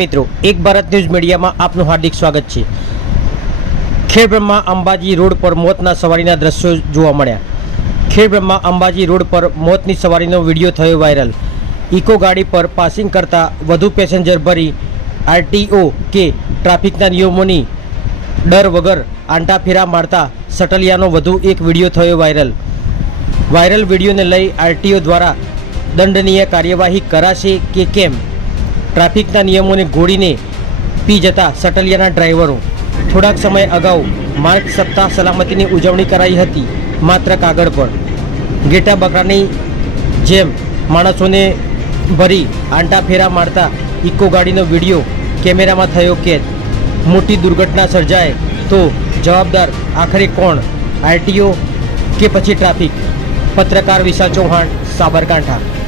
મિત્રો એક ભારત ન્યૂઝ મીડિયામાં આપનું હાર્દિક સ્વાગત છે। ખેડબ્રહ્મા અંબાજી રોડ પર મોતના સવારીના દ્રશ્યો જોવા મળ્યા। ખેડબ્રહ્મા અંબાજી રોડ પર મોતની સવારીનો વિડીયો થયો વાયરલ। ઇકો ગાડી પર પાસિંગ કરતા વધુ પેસેન્જર ભરી આરટીઓ કે ટ્રાફિકના નિયમોની ડર વગર આંટાફેરા મારતા સટલિયાનો વધુ એક વિડીયો થયો વાયરલ વિડીયોને લઈ આરટીઓ દ્વારા દંડનીય કાર્યવાહી કરાશે કે કેમ? ટ્રાફિકના નિયમોને ઘોડીને પી જતા સટલિયાના ડ્રાઈવરો। થોડાક સમય અગાઉ માર્ગ સપ્તાહ સલામતીની ઉજવણી કરાઈ હતી, માત્ર કાગળ પર। ઘેટા બકરાની જેમ માણસોને ભરી આંટાફેરા મારતા ઇકો ગાડીનો વિડીયો કેમેરામાં થયો કેદ। મોટી દુર્ઘટના સર્જાય તો જવાબદાર આખરે કોણ, આરટીઓ કે પછી ટ્રાફિક? પત્રકાર વિશાલ ચૌહાણ, સાબરકાંઠા।